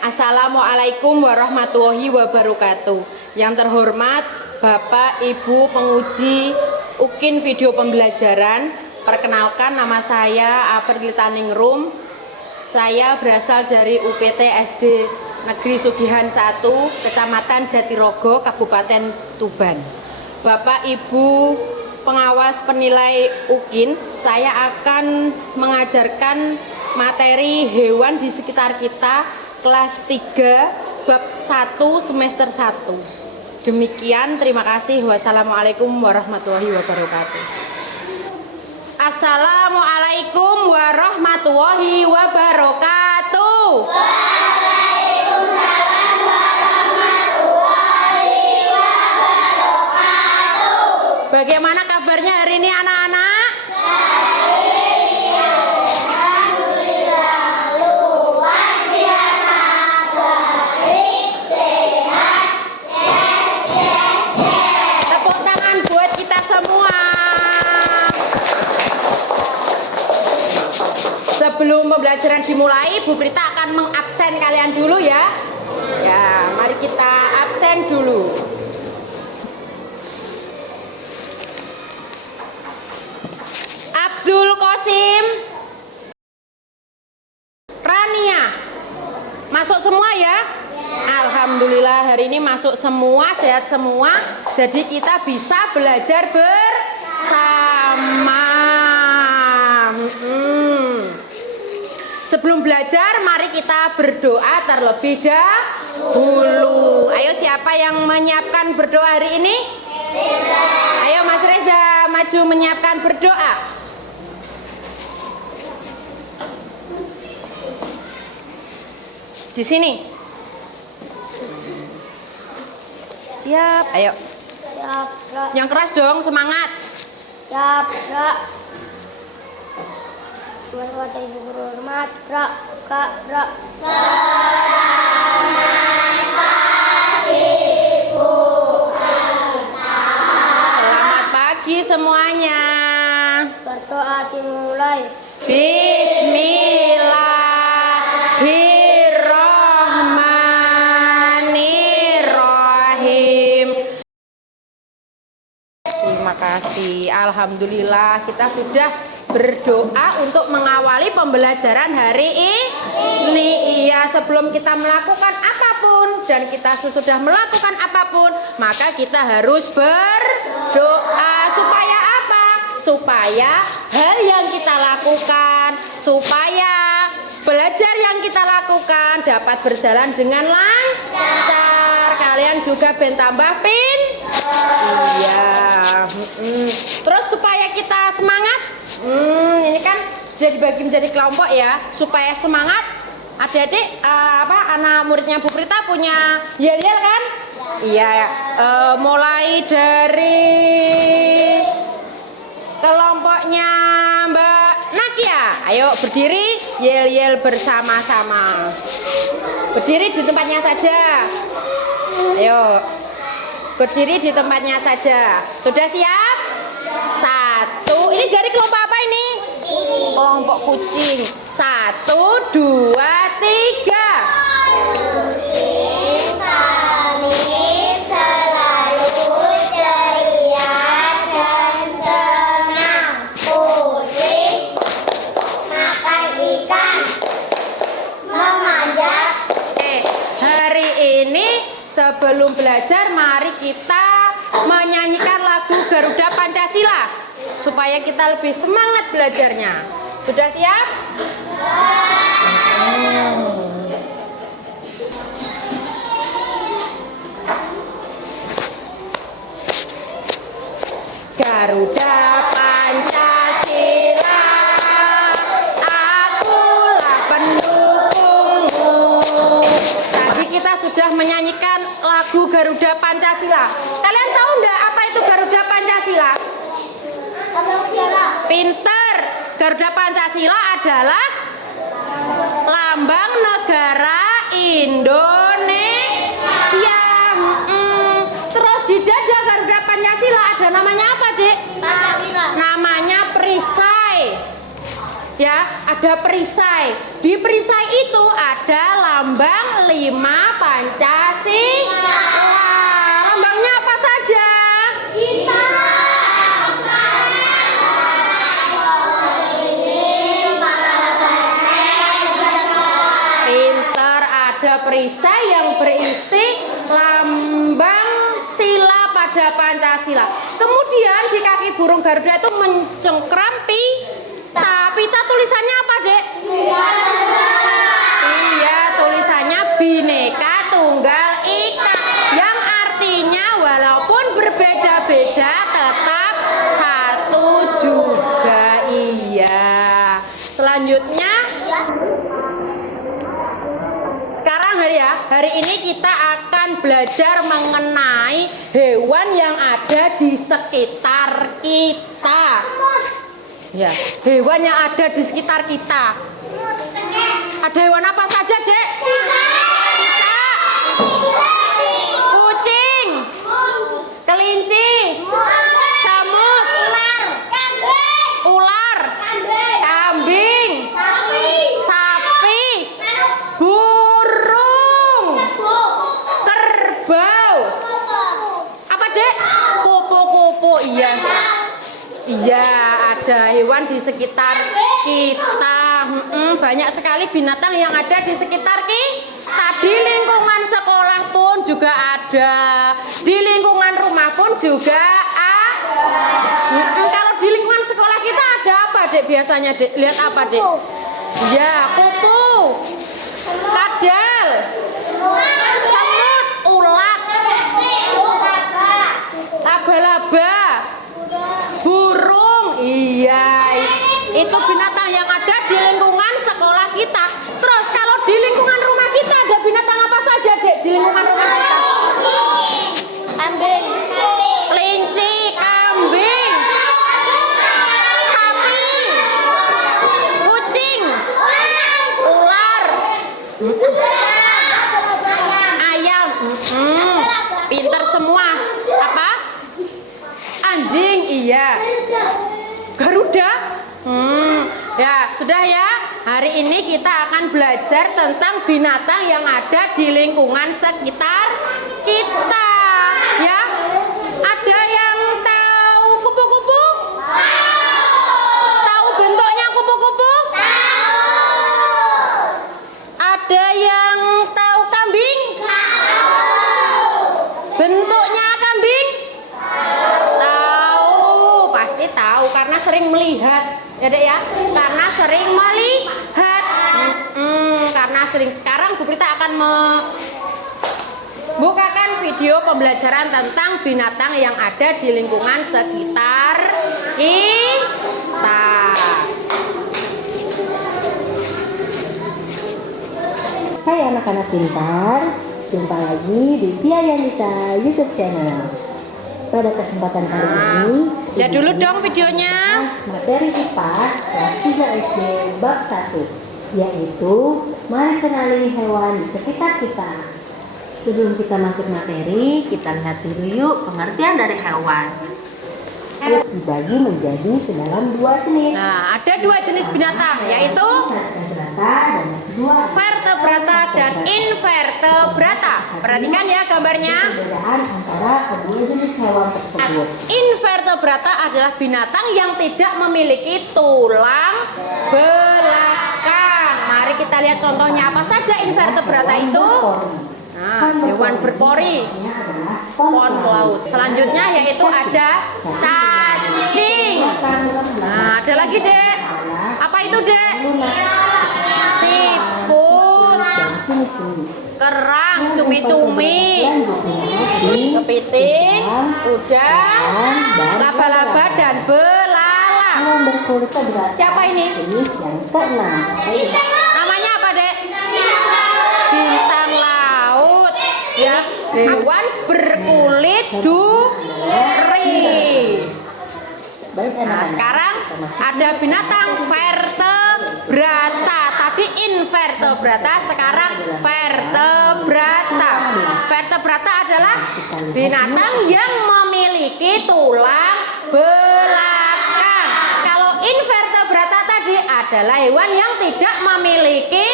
Assalamualaikum warahmatullahi wabarakatuh. Yang terhormat Bapak Ibu penguji UKIN video pembelajaran, perkenalkan nama saya Aprilita Ningrum. Saya berasal dari UPT SD Negeri Sugihan 1, Kecamatan Jatirogo, Kabupaten Tuban. Bapak Ibu pengawas penilai UKIN, saya akan mengajarkan materi hewan di sekitar kita kelas 3 bab 1 semester 1. Demikian, terima kasih. Wassalamualaikum warahmatullahi wabarakatuh. Assalamualaikum warahmatullahi wabarakatuh. Waalaikumsalam warahmatullahi wabarakatuh. Bagaimana kabarnya hari ini anak-anak? Sebelum pembelajaran dimulai, Bu Prita akan mengabsen kalian dulu ya. Ya, mari kita absen dulu. Abdul Qasim, Rania, masuk semua ya? Alhamdulillah hari ini masuk semua, sehat semua. Jadi kita bisa belajar bersama. Sebelum belajar, mari kita berdoa terlebih dahulu. Ayo, siapa yang menyiapkan berdoa hari ini? Reza. Ayo Mas Reza, maju menyiapkan berdoa. Di sini. Siap, ayo. Siap, Ra. Yang keras dong, semangat. Siap, Ra. Selamat Ibu Guru hormat, Ra, Kak, Ra. Selamat pagi semuanya. Berdoa dimulai. Bismillahirrahmanirrahim. Terima kasih. Alhamdulillah kita sudah berdoa untuk mengawali pembelajaran hari ini. Iya, sebelum kita melakukan apapun dan kita sesudah melakukan apapun, maka kita harus berdoa. Supaya apa? Supaya hal yang kita lakukan, supaya belajar yang kita lakukan dapat berjalan dengan lancar. Kalian juga ben tambah iya. Terus supaya kita semangat, ini kan sudah dibagi menjadi kelompok ya, supaya semangat. Adik-adik, anak muridnya Bu Prita punya yel-yel kan? Iya. Mulai dari kelompoknya Mbak Nakia, ayo berdiri, yel-yel bersama-sama. Berdiri di tempatnya saja. Ayo, berdiri di tempatnya saja. Sudah siap? 1. Ini dari kelompok apa ini? Kelompok kucing. 1, 2, 3. Kucing kami selalu ceria dan senang. Kucing makan ikan, memanjat. Hari ini sebelum belajar, mari kita menyanyikan lagu Garuda Pancasila supaya kita lebih semangat belajarnya. Sudah siap? Garuda Pancasila, akulah pendukungmu. Tadi kita sudah menyanyikan lagu Garuda Pancasila. Kalian tahu enggak apa itu Garuda Pancasila? Pinter. Garuda Pancasila adalah lambang negara Indonesia. Terus di dada Garuda Pancasila ada namanya apa, Dek? Pancasila. Namanya perisai. Ya, ada perisai. Di perisai itu ada lambang 5 Pancasila. Lambangnya apa saja? Pinter, ada perisai yang berisi lambang sila pada Pancasila. Kemudian di kaki burung Garuda itu mencengkram pita. Pita tulisannya apa, Dek? Iya, tulisannya Bhinneka Tunggal Ika, yang artinya walaupun berbeda-beda tetap satu juga. Iya. Selanjutnya, sekarang hari ini kita akan belajar mengenai hewan yang ada di sekitar kita. Ya, hewan yang ada di sekitar kita. Ada hewan apa saja, Dek? Kucing, kelinci, semut, ular, kambing, sapi, burung, kerbau. Apa, Dek? Kupu-kupu. Iya. Iya, ada hewan di sekitar kita. Banyak sekali binatang yang ada di sekitar kita. Di lingkungan sekolah pun juga ada. Di lingkungan rumah pun juga ada. Kalau di lingkungan sekolah kita ada apa, Dek? Biasanya, Dek, lihat apa, Dek? Ya, kupu, kadal, semut, ulat, laba-laba, burung. Iya, itu binatang yang ada di lingkungan sekolah kita. Terus kalau di lingkungan rumah kita ada binatang apa saja, Dek? Di lingkungan rumah kita? Kambing. Kelinci, kambing, sapi, kucing, ular, ayam. Pinter semua. Apa? Anjing. Iya. Garuda. Ya, sudah ya. Hari ini kita akan belajar tentang binatang yang ada di lingkungan sekitar kita. Ya. Ada yang tahu kupu-kupu? Tahu bentuknya kupu-kupu? Ada yang tahu kambing? Bentuknya kambing? Tahu, pasti tahu karena sering melihat. Ya, Dek, ya, karena sering melihat. Karena sering. Sekarang Bu Prita akan membukakan video pembelajaran tentang binatang yang ada di lingkungan sekitar kita. Hai anak-anak pintar, jumpa lagi di Tia Yanita YouTube channel. Pada kesempatan kali ini, lihat dulu dong videonya. Materi IPAS kelas 3 SD bab 1, yaitu mari kenali hewan di sekitar kita. Sebelum kita masuk materi, kita lihat dulu yuk pengertian dari hewan. Dibagi menjadi ke dalam 2 jenis. Nah, ada 2 jenis binatang, yaitu vertebrata dan invertebrata. Perhatikan ya gambarnya. Perbedaan antara kedua jenis hewan tersebut. Invertebrata adalah binatang yang tidak memiliki tulang belakang. Mari kita lihat contohnya apa saja invertebrata itu. Nah, hewan berpori, spons laut. Selanjutnya yaitu ada cacing. Nah, ada lagi, Dek. Apa itu, Dek? Siput, kerang, cumi-cumi, kepiting, udang, laba-laba, dan belalang. Hewan berkulit berat. Siapa ini? Jenis yang keenam. Namanya apa, Dek? Bintang laut. Ya, hewan berkulit duri. Nah, sekarang ada binatang vertebrata. Tadi invertebrata, sekarang vertebrata. Vertebrata adalah binatang yang memiliki tulang belakang. Kalau invertebrata tadi adalah hewan yang tidak memiliki.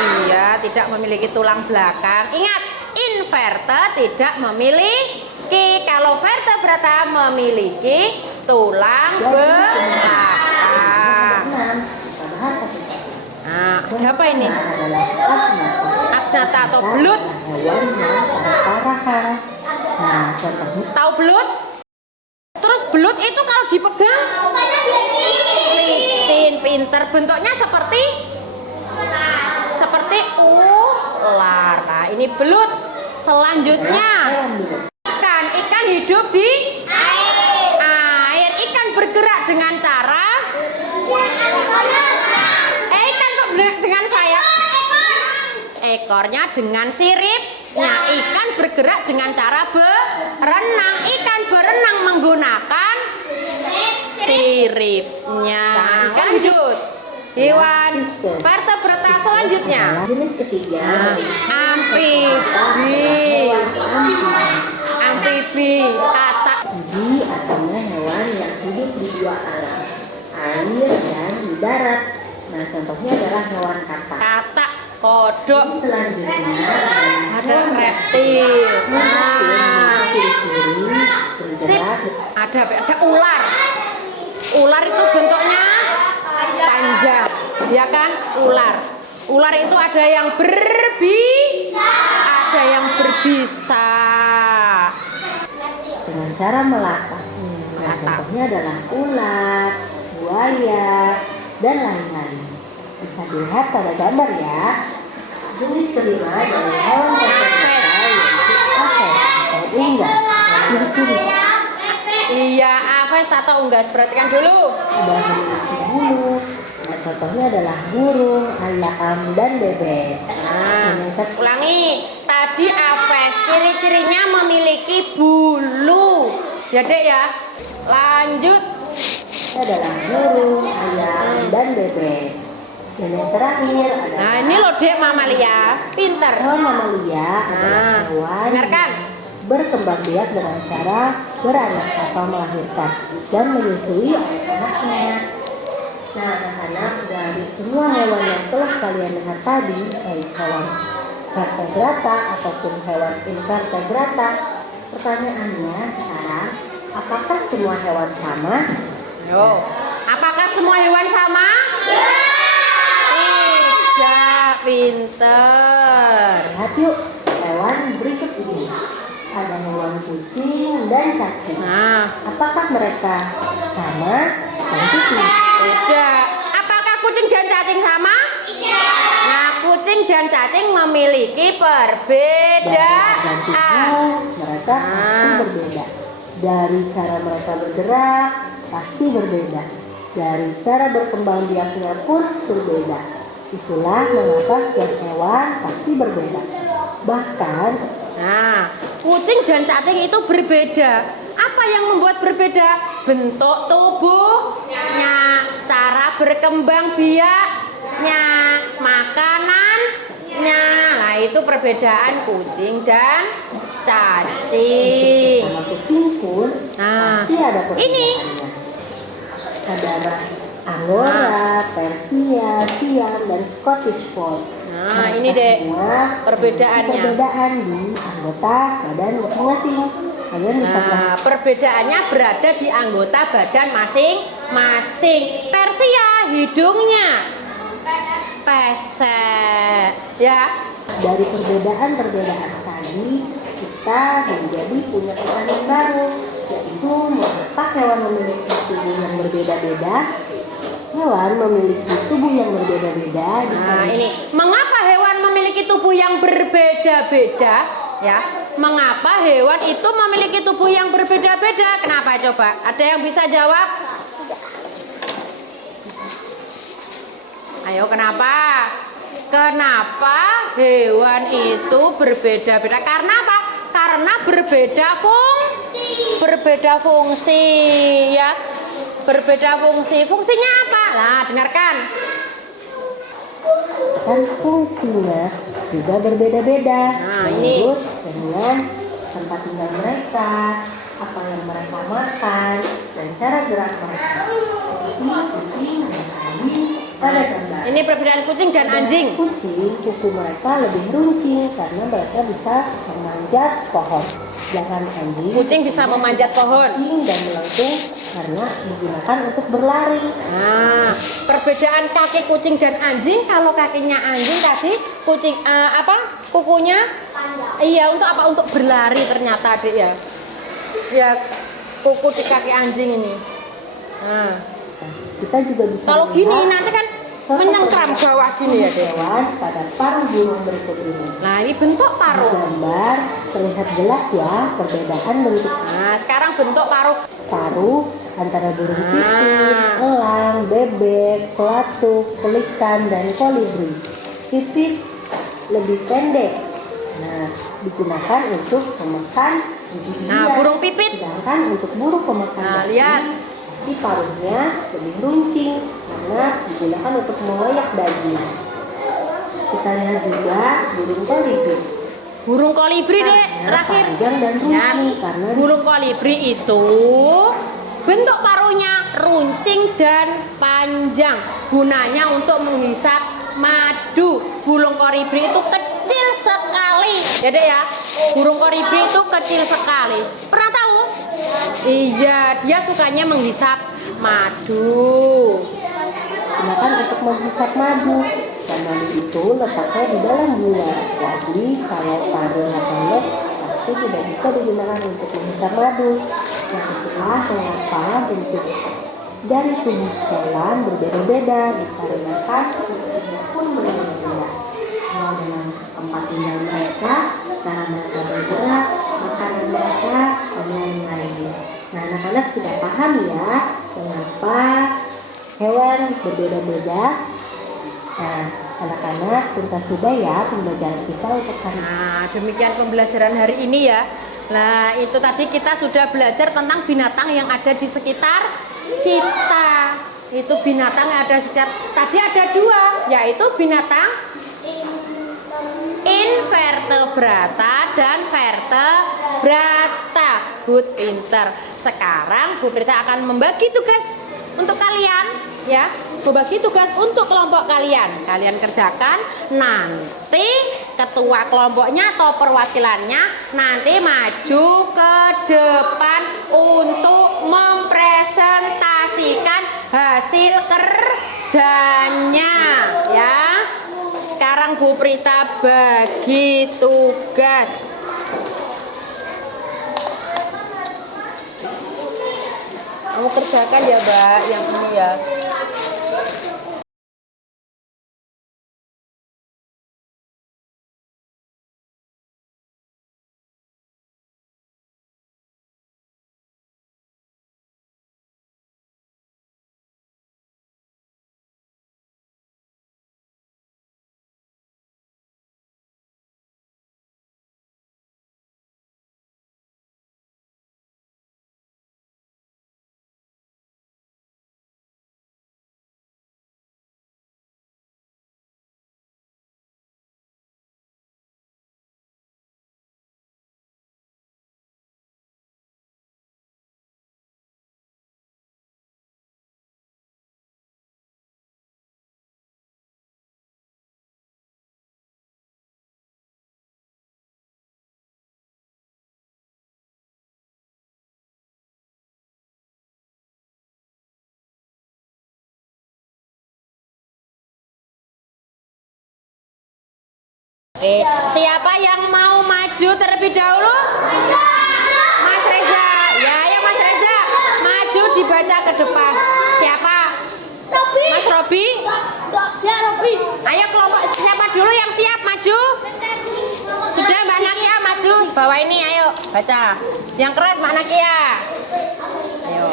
Iya, tidak memiliki tulang belakang. Ingat, invertebrata tidak memiliki. Kalau vertebrata memiliki tulang belakang. Kita bahas satu-satu. Nah, ada apa ini? Adalah agnata. Agnata atau belut. Hewan yang parah-parahan. Nah, contohnya Tahu belut? Terus belut itu kalau dipegang licin, pinter. Bentuknya seperti ular. Nah, ini belut. Selanjutnya ikan hidup di air. Ikan bergerak dengan cara ikan kok dengan sayap. Ekornya dengan siripnya. Ikan bergerak dengan cara berenang. Ikan berenang menggunakan siripnya. Lanjut. Hewan vertebrata selanjutnya. jenis ketiga. Amfibi. Amfibi. Kata. Amfibi artinya hewan yang hidup di dua alam, air dan di darat. Nah, contohnya adalah hewan katak. Katak. Kodok. Selanjutnya Ada reptil. Nah. ciri-ciri Sip. bergerak. Ada ular. Ular itu bentuknya panjang, ya kan? Ular. Ular itu ada yang ada yang berbisa. Dengan cara melata. Nah, Melata. contohnya adalah ular, buaya, dan lain-lain. Bisa dilihat pada gambar ya. Jenis kelima dari hewan vertebrata yaitu aves atau unggas. Ciri-ciri Iya, aves atau unggas. Perhatikan dulu. sudah memiliki bulu. Nah, contohnya adalah burung, ayam, dan bebek. Nah, ulangi. Tadi aves, ciri-cirinya memiliki bulu. Ya, Dek ya. Lanjut. Ini adalah burung, ayam, dan bebek. Dan yang terakhir adalah Nah, ini loh Dek mamalia. Pinter. hewan mamalia Nah, adalah hewan dengarkan. yang berkembang biak dengan cara beranak atau melahirkan dan menyusui anak-anaknya. Nah, anak-anak, dari semua hewan yang telah kalian dengar tadi, baik hewan vertebrata ataupun hewan invertebrata, pertanyaannya sekarang, apakah semua hewan sama? Yo. Apakah semua hewan sama? Tidak, pinter. Lihat yuk, hewan berikut ini. Ada hewan kucing dan cacing. Nah, Apakah mereka sama? Tentu tidak. tidak. Apakah kucing dan cacing sama? Nah, kucing dan cacing memiliki Dan tubuh perbedaan. mereka pasti berbeda. Dari cara mereka bergerak pasti berbeda. Dari cara berkembang biaknya pun berbeda. Itulah mengapa setiap hewan pasti berbeda. Bahkan Nah, kucing dan cacing itu berbeda. Apa yang membuat berbeda? Bentuk tubuhnya, cara berkembang biaknya, makanannya. Nah, itu perbedaan kucing dan cacing. sama kucing pun Nah, pasti ada perbedaannya. ini. Ada ras Angora, Persia, Siam, dan Scottish Fold. Nah, ini deh semua perbedaannya. perbedaan di anggota badan masing-masing. Kalian bisa Nah, perbedaannya berada di anggota badan masing-masing. Persia hidungnya pesek, ya. dari perbedaan-perbedaan tadi kita menjadi punya pertanyaan baru, yaitu mengapa hewan memiliki tubuh yang berbeda-beda? Hewan memiliki tubuh yang berbeda-beda. Nah, ini mengapa hewan memiliki tubuh yang berbeda-beda? Ya, mengapa hewan itu memiliki tubuh yang berbeda-beda? Kenapa coba? Ada yang bisa jawab? Ayo, kenapa? Kenapa hewan itu berbeda-beda? Karena apa? Karena berbeda fungsi, ya. Berbeda fungsi. Fungsinya apa? Nah, dengarkan. Dan fungsinya juga berbeda-beda. Nah, ini. Menurut dengan tempat tinggal mereka, apa yang mereka makan, dan cara gerak mereka. Seperti kucing dan kambing Pada gambar Ini perbedaan kucing dan anjing. kucing, kuku mereka lebih runcing karena mereka bisa memanjat pohon. Sedangkan anjing, Kucing bisa memanjat pohon. kucing dan melengkung karena digunakan untuk berlari. Nah, perbedaan kaki kucing dan anjing, kalau kakinya anjing tadi kucing kukunya iya untuk apa? Untuk berlari ternyata Adik ya. Ya, kuku di kaki anjing ini. Nah, Kita juga bisa kalau gini melihat nanti kan contoh menyengkram perbedaan bawah gini ya, Dek. hewan pada paruh burung berikut ini. Nah, ini bentuk Di paruh. gambar terlihat jelas ya perbedaan bentuk Nah, sekarang bentuk paruh. paruh antara burung pipit, Nah. elang, bebek, pelatuk, pelikan, dan kolibri. Pipit lebih pendek. Nah, digunakan untuk memakan biji-bijian. Nah, burung pipit. Sedangkan untuk burung pemakan Nah, daging, lihat. pasti paruhnya lebih runcing karena digunakan untuk mengoyak daging. Kita lihat juga burung kolibri. Burung kolibri, Dek, Paruhnya terakhir. panjang dan Ya, runcing karena burung kolibri itu bentuk paruhnya runcing dan panjang. Gunanya untuk menghisap madu. Burung kolibri itu kecil sekali. Ya, Dek ya. Burung kolibri itu kecil sekali. Pernah tahu? Iya, dia sukanya menghisap madu. digunakan untuk menghisap madu dan madu itu letaknya di dalam gula. Jadi kalau paruhnya pendek pasti tidak bisa digunakan untuk menghisap madu. Nah, itulah mengapa bentuk dari tubuh hewan berbeda-beda dikarenakan fungsinya pun berbeda-beda. Sesuai dengan tempat tinggal mereka, cara mereka bergerak, makanan mereka, dan lain-lain. Nah, anak-anak sudah paham ya mengapa hewan berbeda-beda. Nah, anak-anak tuntas sudah ya pembelajaran kita untuk hari ini. Nah, demikian pembelajaran hari ini ya. Nah, itu tadi kita sudah belajar tentang binatang yang ada di sekitar kita. Itu binatang yang ada di sekitar. Tadi ada dua, yaitu binatang invertebrata dan vertebrata. Good, pinter. Sekarang Bu Prita akan membagi tugas untuk kalian ya. Membagi tugas untuk kelompok kalian. Kalian kerjakan, nanti ketua kelompoknya atau perwakilannya nanti maju ke depan untuk mempresentasikan hasil kerjanya ya. Sekarang Bu Prita bagi tugas. Kamu kerjakan ya, Mbak, yang ini ya. Oke, siapa yang mau maju terlebih dahulu? Mas Reza. Ya, ayo Mas Reza. Maju dibaca ke depan. Siapa? Mas Robi? Ya, Robi. Ayo kelompok siapa dulu yang siap maju? Sudah Mbak Nakia maju. Bawa ini ayo baca. Yang keras Mbak Nakia. Ayo.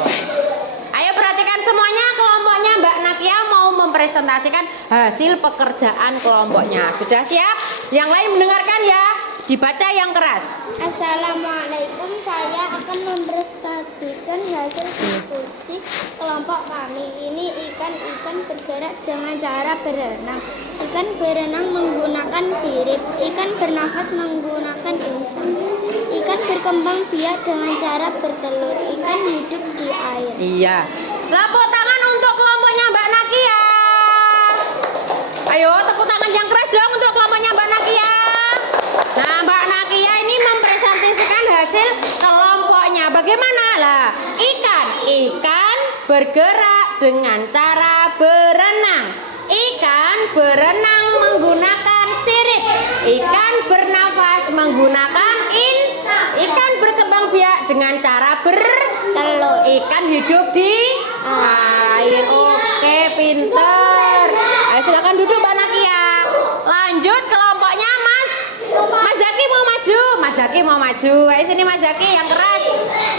Ayo perhatikan semuanya, kelompoknya Mbak Nakia mau mempresentasikan hasil pekerjaan kelompoknya. Sudah siap? Yang lain mendengarkan ya. Dibaca yang keras. Assalamualaikum, saya akan mempresentasikan hasil diskusi kelompok kami. Ini ikan bergerak dengan cara berenang. Ikan berenang menggunakan sirip. Ikan bernafas menggunakan insang. Ikan berkembang biak dengan cara bertelur. Ikan hidup di air. Iya. Tepuk tangan untuk kelompoknya Mbak Nakia. Ayo tepuk tangan yang keras dong untuk kelompoknya Mbak Nakia. Nah, Mbak Nakia ini mempresentasikan hasil kelompoknya. Bagaimana lah? Ikan bergerak dengan cara berenang. Ikan berenang menggunakan sirip. Ikan bernafas menggunakan ikan berkembang biak dengan cara bertelur. Ikan hidup di air. Oke, pinter. Ayo silakan duduk Mbak Nakia. Lanjut kelompoknya Mas Zaki mau maju. Mas Zaki mau maju. Ayo sini Mas Zaki yang keras.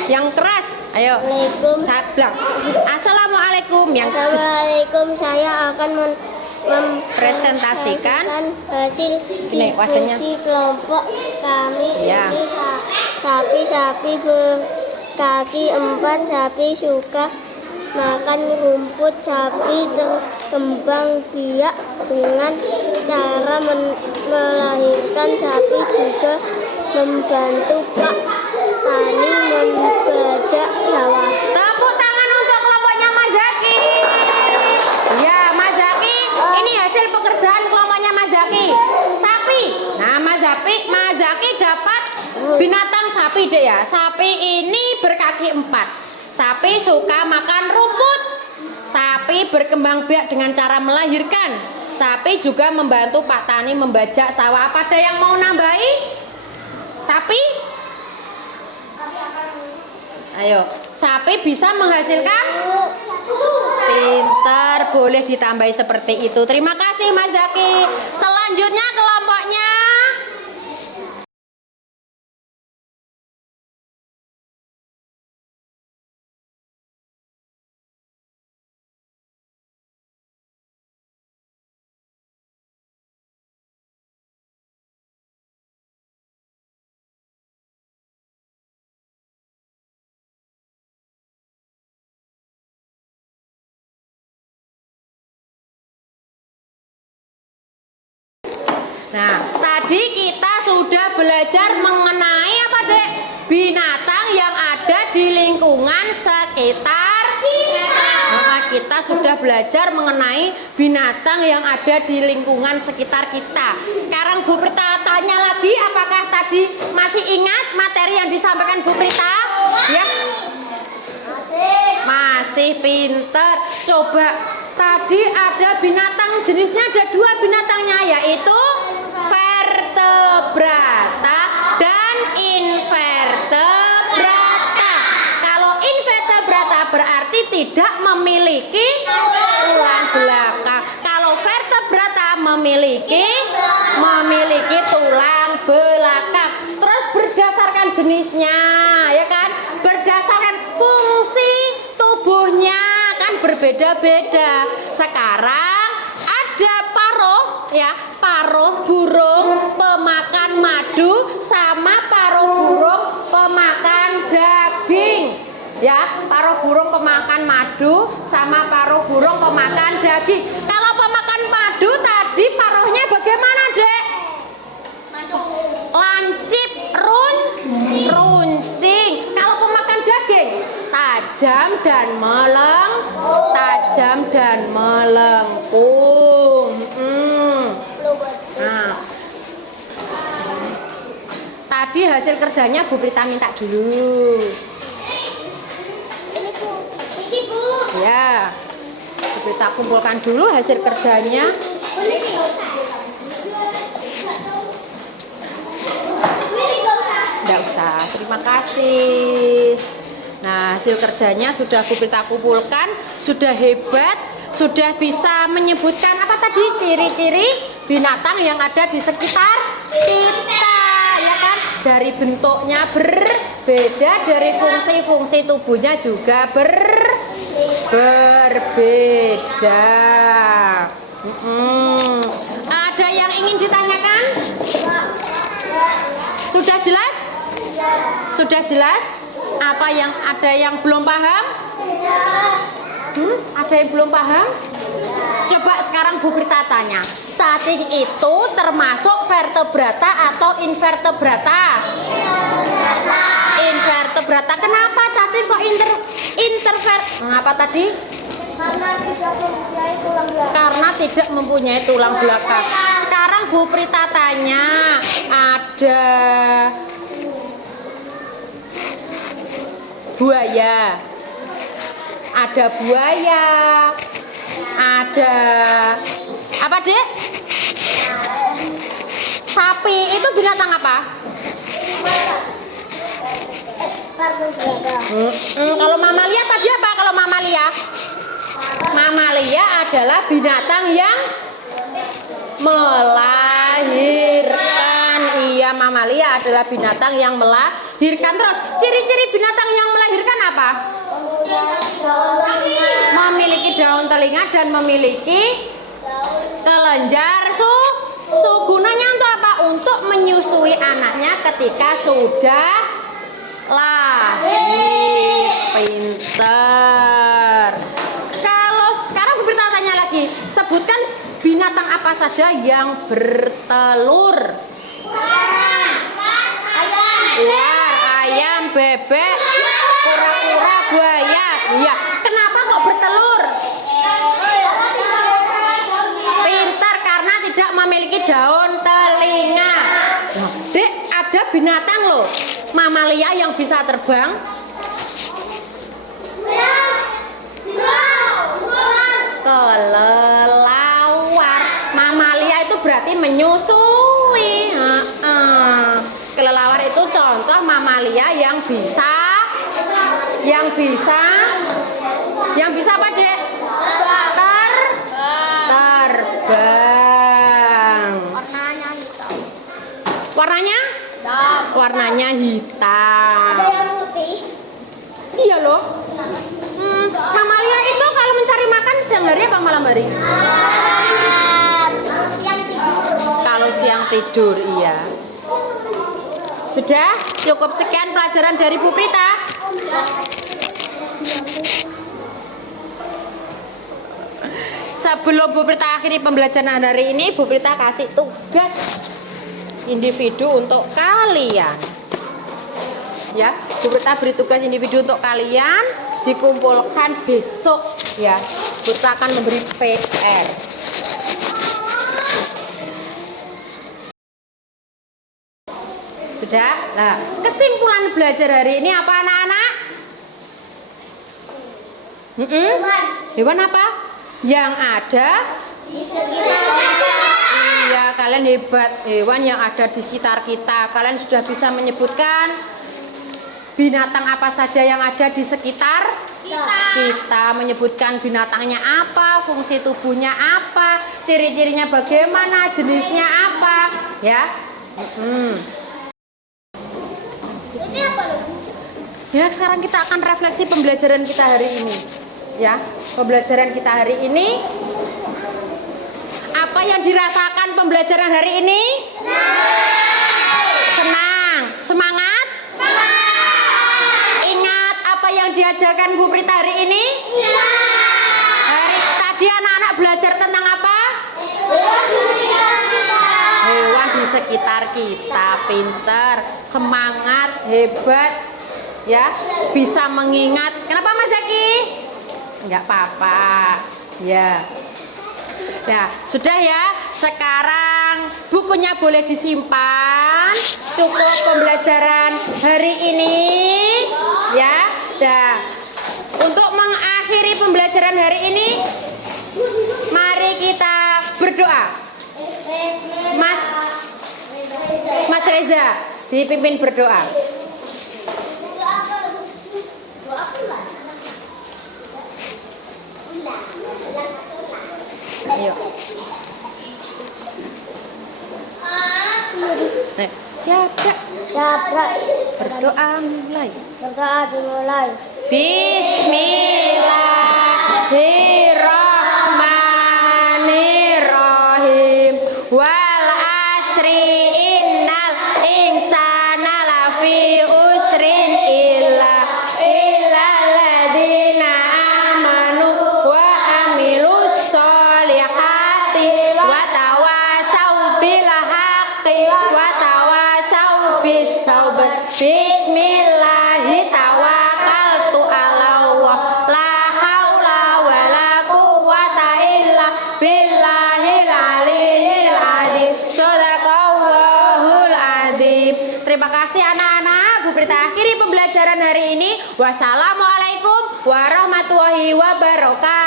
Yang keras. Ayo. Sablak. Assalamualaikum. Yang Assalamualaikum, saya akan presentasikan hasil ini wajahnya. diskusi kelompok kami. Ya. Ini sapi berkaki 4. Sapi suka makan rumput. Sapi berkembang biak dengan cara melahirkan. Sapi juga membantu Pak Tani membajak sawah. Tepuk tangan untuk kelompoknya Mas Zaki. Ya, Mas Zaki, ini hasil pekerjaan kelompoknya Mas Zaki. Sapi. Nah, Mas Zaki dapat binatang sapi deh ya. Sapi ini berkaki 4. Sapi suka makan rumput. Sapi berkembang biak dengan cara melahirkan. Sapi juga membantu Pak Tani membajak sawah. Apa ada yang mau nambahi? Sapi? Ayo, sapi bisa menghasilkan? Pintar, boleh ditambahi seperti itu. Terima kasih Mas Zaki. Selanjutnya kelompoknya Nah, tadi kita sudah belajar mengenai apa, Dek? Binatang yang ada di lingkungan sekitar kita. Nah, kita sudah belajar mengenai binatang yang ada di lingkungan sekitar kita. Sekarang Bu Prita tanya lagi, apakah tadi masih ingat materi yang disampaikan Bu Prita? Ya? Masih pinter. Coba, tadi ada binatang, jenisnya ada 2 binatangnya, yaitu vertebrata dan invertebrata. Kalau invertebrata berarti tidak memiliki tulang belakang. Kalau vertebrata memiliki tulang belakang. Terus berdasarkan jenisnya, ya kan? Berdasarkan fungsi tubuhnya kan berbeda-beda. Sekarang ada paruh, ya, paruh burung pemakan madu sama paruh burung pemakan daging. Ya, paruh burung pemakan madu sama paruh burung pemakan daging. Kalau pemakan madu tadi paruhnya bagaimana, Dek? Lancip, runcing. Kalau pemakan daging, tajam dan melengkung. Nah, tadi hasil kerjanya Bu Prita minta dulu. Ini Bu. Ya, Bu Prita kumpulkan dulu hasil kerjanya. Tidak usah, terima kasih. Nah, hasil kerjanya sudah Bu Prita kumpulkan, sudah hebat, sudah bisa menyebutkan apa tadi ciri-ciri binatang yang ada di sekitar kita, ya kan? Dari bentuknya berbeda, dari fungsi-fungsi tubuhnya juga berbeda. Ada yang ingin ditanyakan? Sudah jelas? Sudah jelas? Apa yang ada yang belum paham? Ada yang belum paham? Coba sekarang Bu Prita tanya, cacing itu termasuk vertebrata atau invertebrata? Invertebrata. Kenapa cacing kok Apa tadi? Karena tidak mempunyai tulang belakang. Karena tidak mempunyai tulang belakang. Sekarang Bu Prita tanya, ada buaya. Ada buaya. Ada apa, Dek? Sapi itu binatang apa? Kalau mamalia tadi apa? Kalau mamalia? Mamalia adalah binatang yang melahirkan. Iya, mamalia adalah binatang yang melahirkan. Terus ciri-ciri binatang yang melahirkan apa? Memiliki daun telinga dan memiliki kelenjar gunanya untuk apa? Untuk menyusui anaknya ketika sudah lahir. Pinter. Kalau sekarang Bu Prita tanya lagi, sebutkan binatang apa saja yang bertelur? Ular, ayam, bebek, kura-kura, buaya. Iya. Kenapa kok bertelur? Pintar, karena tidak memiliki daun telinga. Nah, Dek, ada binatang loh, mamalia yang bisa terbang. Kelelawar. Mamalia itu berarti menyusui. Kelelawar itu contoh mamalia yang bisa apa, Dek? Terbang. Warnanya hitam. Warnanya hitam. Ada yang putih. Iya loh. Mamalia itu kalau mencari makan siang hari apa malam hari? Yang tidur. Kalau siang tidur, iya. Sudah cukup sekian pelajaran dari Bu Prita. Sebelum Bu Prita akhiri pembelajaran hari ini, Bu Prita kasih tugas individu untuk kalian. Ya, Bu Prita beri tugas individu untuk kalian, dikumpulkan besok ya. Bu Prita akan memberi PR. Sudah? Nah, kesimpulan belajar hari ini apa, anak-anak? Hewan apa? Yang ada Di sekitar kita. Iya, kalian hebat. Hewan yang ada di sekitar kita. Kalian sudah bisa menyebutkan binatang apa saja yang ada di sekitar kita. Menyebutkan binatangnya apa, fungsi tubuhnya apa, ciri-cirinya bagaimana, jenisnya apa, ya. Ini apa loh? Ya, sekarang kita akan refleksi pembelajaran kita hari ini. Ya, pembelajaran kita hari ini. Apa yang dirasakan pembelajaran hari ini? Senang. Semangat? Ingat apa yang diajarkan Bu Prita hari ini? Tadi anak-anak belajar tentang apa? Hewan di sekitar kita. Pinter, semangat, hebat, ya, bisa mengingat. Kenapa Mas Zaki? Enggak apa-apa, ya. Nah, sudah ya. Sekarang bukunya boleh disimpan. Cukup pembelajaran hari ini, ya. Nah, untuk mengakhiri pembelajaran hari ini, mari kita berdoa. Mas Reza dipimpin berdoa. Ayo. Siapa? Berdoa mulai. Berdoa dimulai. Bismillahirrahmanirrahim. Wal asri innal insana lafi usrin illa alladzina amanu wa amilus solihati wa tawasau bil haqqi wa tawasau bis sabr. Bismillahi tawakkaltu 'ala Allah la haula wala Terima kasih anak-anak. Bu Prita akhiri pembelajaran hari ini. Wassalamualaikum warahmatullahi wabarakatuh.